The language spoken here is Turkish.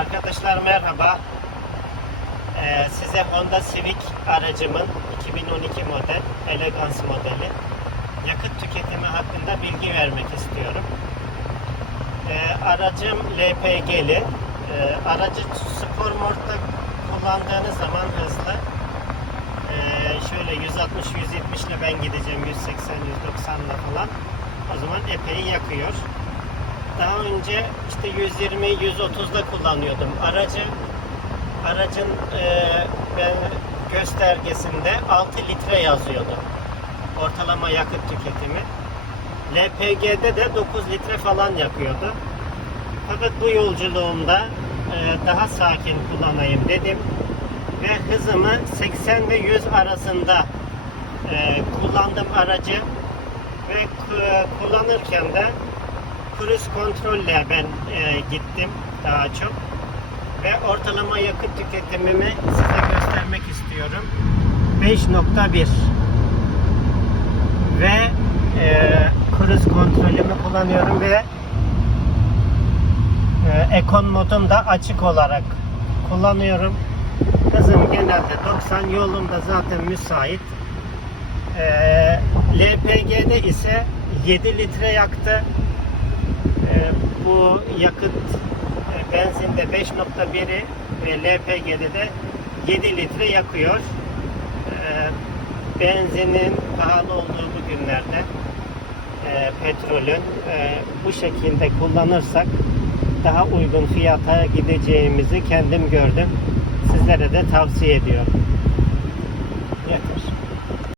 Arkadaşlar merhaba. Ee, size Honda Civic aracımın 2012 model, Elegance modeli yakıt tüketimi hakkında bilgi vermek istiyorum. Ee, aracım LPG'li. Ee, aracı spor modda kullandığınız zaman hızlı. Ee, şöyle 160-170 ile ben gideceğim 180-190 ile falan. O zaman epey yakıyor. Daha önce işte 120-130'da kullanıyordum aracı. Aracın e, ben göstergesinde 6 litre yazıyordu. Ortalama yakıt tüketimi. LPG'de de 9 litre falan yakıyordu. Fakat bu yolculuğumda e, daha sakin kullanayım dedim ve hızımı 80 ve 100 arasında e, kullandım aracı ve ku- kullanırken de cruise kontrolle ben e, gittim daha çok. Ve ortalama yakıt tüketimimi size göstermek istiyorum. 5.1 ve e, cruise kontrolümü kullanıyorum ve e, ekon modum da açık olarak kullanıyorum. Hızım genelde 90 yolumda zaten müsait. E, LPG'de ise 7 litre yaktı bu yakıt e, benzinde 5.1'i ve LPG'de de 7 litre yakıyor. Ee, benzinin pahalı olduğu bu günlerde e, petrolün e, bu şekilde kullanırsak daha uygun fiyata gideceğimizi kendim gördüm. Sizlere de tavsiye ediyorum. Yeter.